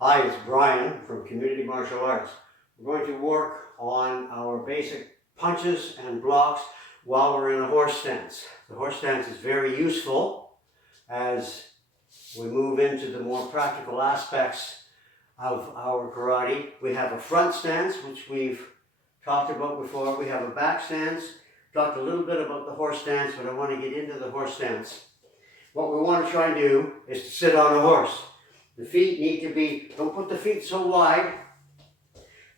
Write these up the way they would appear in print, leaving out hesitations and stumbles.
Hi, it's Brian from Community Martial Arts. We're going to work on our basic punches and blocks while we're in a horse stance. The horse stance is very useful as we move into the more practical aspects of our karate. We have a front stance, which we've talked about before. We have a back stance. Talked a little bit about the horse stance, but I want to get into the horse stance. What we want to try and do is to sit on a horse. The feet need to be, don't put the feet so wide.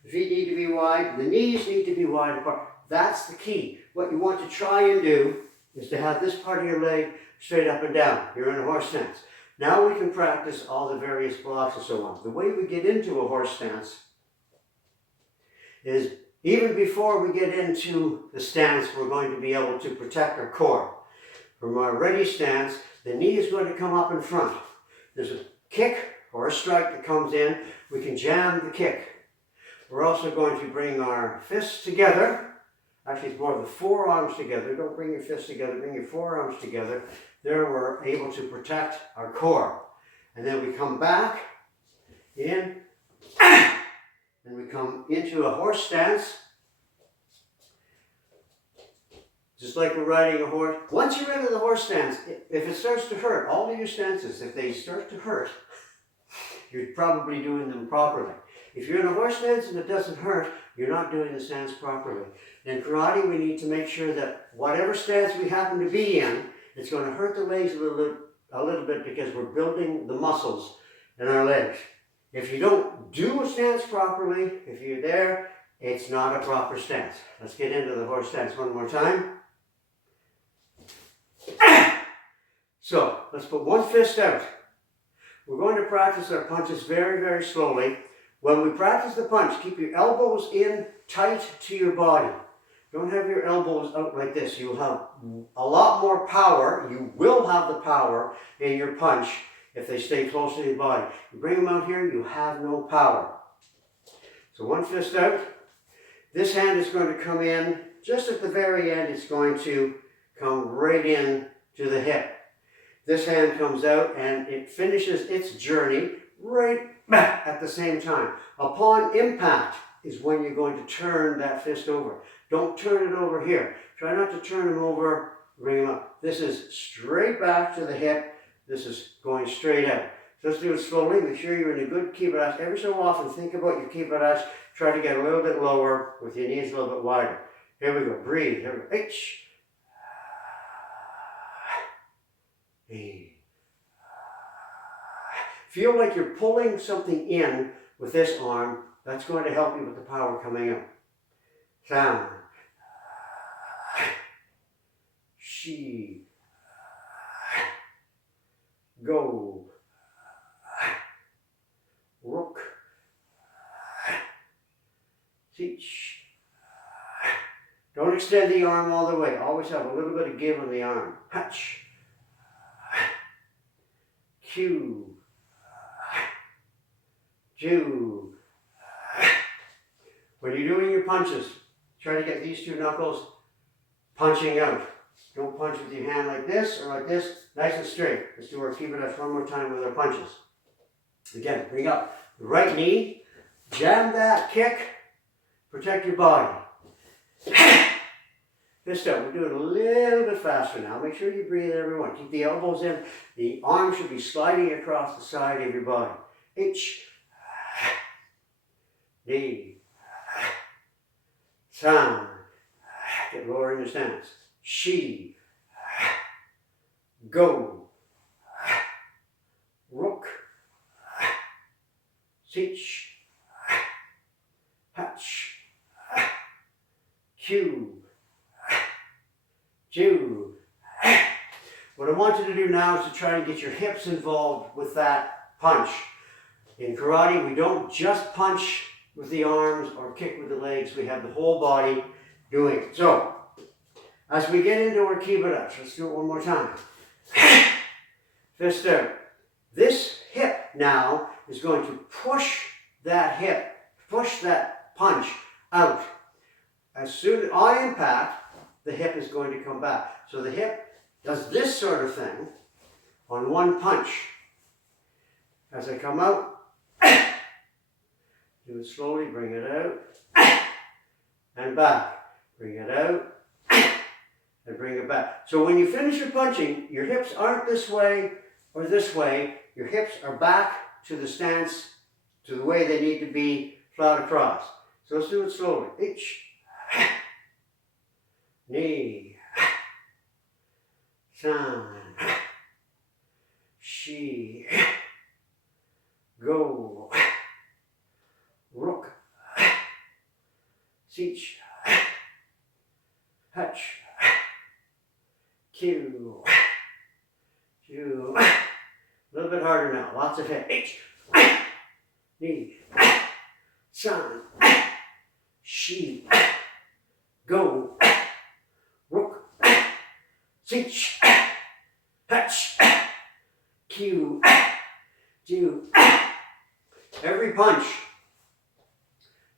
The feet need to be wide. The knees need to be wide apart. That's the key. What you want to try and do is to have this part of your leg straight up and down. You're in a horse stance. Now we can practice all the various blocks and so on. The way we get into a horse stance is even before we get into the stance, we're going to be able to protect our core. From our ready stance, the knee is going to come up in front. There's a kick or a strike that comes in. We can jam the kick. We're also going to bring our fists together. Actually, it's more of the forearms together. Don't bring your fists together, bring your forearms together. There we're able to protect our core. And then we come back in, and we come into a horse stance. Just like we're riding a horse. Once you're into the horse stance, if it starts to hurt, all of your stances, if they start to hurt, you're probably doing them properly. If you're in a horse stance and it doesn't hurt, you're not doing the stance properly. In karate, we need to make sure that whatever stance we happen to be in, it's going to hurt the legs a little bit because we're building the muscles in our legs. If you don't do a stance properly, if you're there, it's not a proper stance. Let's get into the horse stance one more time. So, let's put one fist out. We're going to practice our punches very, very slowly. When we practice the punch, keep your elbows in tight to your body. Don't have your elbows out like this. You'll have a lot more power. You will have the power in your punch if they stay close to your body. You bring them out here, you have no power. So one fist out. This hand is going to come in just at the very end. It's going to come right in to the hip. This hand comes out and it finishes its journey right back at the same time. Upon impact is when you're going to turn that fist over. Don't turn it over here. Try not to turn them over, bring them up. This is straight back to the hip. This is going straight out. So let's do it slowly. Make sure you're in a good kibarash. Every so often, think about your kibarash. Try to get a little bit lower with your knees a little bit wider. Here we go. Breathe. Here we go. H. Feel like you're pulling something in with this arm. That's going to help you with the power coming up. Sound. She. Go. Rook. Teach. Don't extend the arm all the way. Always have a little bit of give on the arm. Hatch. Q. Ju. When you're doing your punches, try to get these two knuckles punching out. Don't punch with your hand like this or like this. Nice and straight. Let's do our kibarash one more time with our punches. Again, bring up the right knee. Jam that kick. Protect your body. Fist out. We're doing a little bit faster now. Make sure you breathe, everyone. Keep the elbows in. The arm should be sliding across the side of your body. H. D. Sound. Get lower in your stance. She. Go. Rook. Teach. Hatch. Q. Ju. What I want you to do now is to try and get your hips involved with that punch. In karate, we don't just punch with the arms or kick with the legs. We have the whole body doing it. So, as we get into our kibarash, let's do it one more time. Fist out. This hip now is going to push that hip, push that punch out. As soon as on impact, the hip is going to come back. So the hip does this sort of thing on one punch. As I come out, it slowly, bring it out, and back. Bring it out, and bring it back. So when you finish your punching, your hips aren't this way or this way. Your hips are back to the stance, to the way they need to be, flat across. So let's do it slowly. Each, knee, san, shi, go, rook, sich, hutch, Q, Q. A little bit harder now. Lots of hit. H, knee, san, shi, go, rook, sich, hutch, Q, Q. Every punch.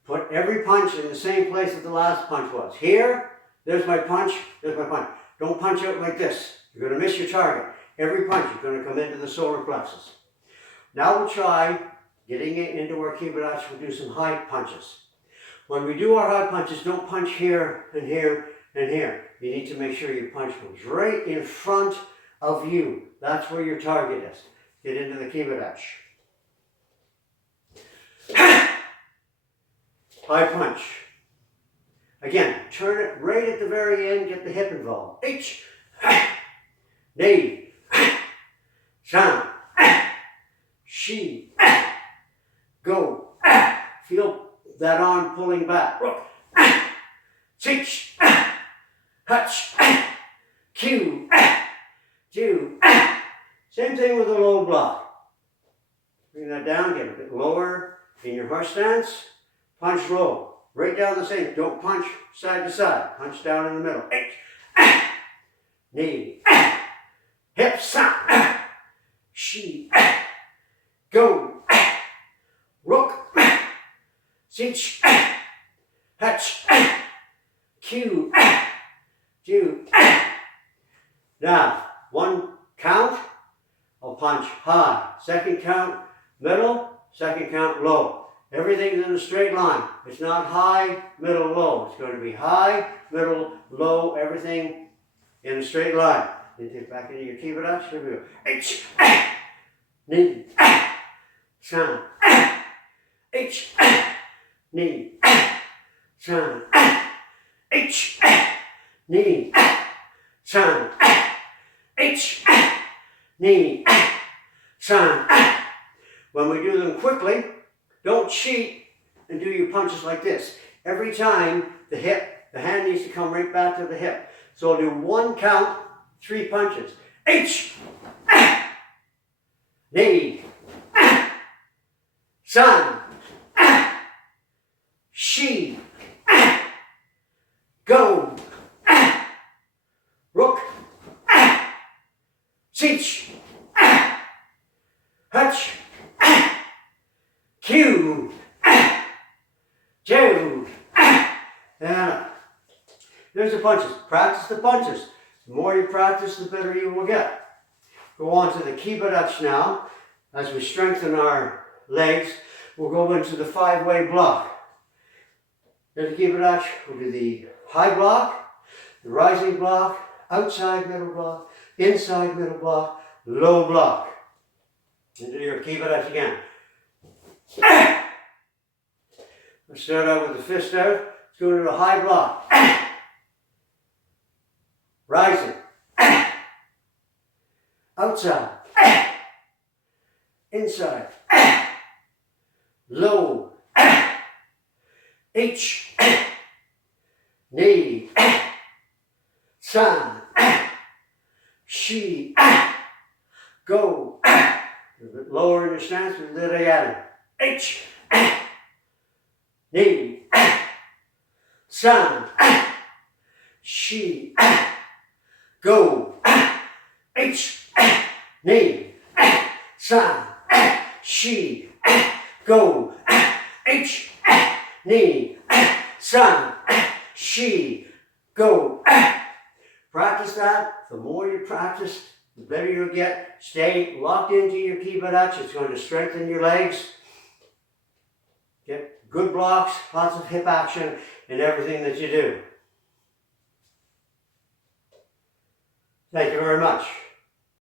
Put every punch in the same place that the last punch was. Here, there's my punch, there's my punch. Don't punch out like this. You're going to miss your target. Every punch is going to come into the solar plexus. Now we'll try getting it into our kibaratsu. We'll do some high punches. When we do our high punches, don't punch here and here and here. You need to make sure your punch goes right in front of you. That's where your target is. Get into the kibaratsu. High punch. Again, turn it right at the very end, get the hip involved. H, knee, san, shi, go. Feel that arm pulling back. Rook, sich, hutch, Q, Q. Same thing with the low block. Bring that down, get a bit lower in your horse stance. Punch low. Right down the same. Don't punch side to side. Punch down in the middle. H, knee, hip, san, shi, go, rook, sich, hutch, Q, Q. Now, one count, I'll punch high. Second count, middle. Second count, low. Everything's in a straight line. It's not high, middle, low. It's going to be high, middle, low, everything in a straight line. Then take back into your kibaratsu. Here we go. H, knee, san, H, knee, san, H, knee, san, H, knee, san. When we do them quickly, don't cheat and do your punches like this. Every time the hand needs to come right back to the hip. So I'll do one count, 3 punches. H, knee, san, shi, go, rook, sich, hutch, Q, J, and there's the punches. Practice the punches. The more you practice, the better you will get. Go on to the kibaratsu now. As we strengthen our legs, we'll go into the 5-way block. In the kibaratsu, we'll do the high block, the rising block, outside middle block, inside middle block, low block. And do your kibaratsu again. Let's start out with the fist out. Let's go to the high block. Rising. Outside. Inside. Low. H. Knee. San. Shi. Go. A bit lower in your stance with the again. H, knee, san, shi, go, H, knee, san, shi, go, H, knee, san, shi, go. Practice that. The more you practice, the better you'll get. Stay locked into your kibaratsu. It's going to strengthen your legs. Get good blocks, lots of hip action in everything that you do. Thank you very much.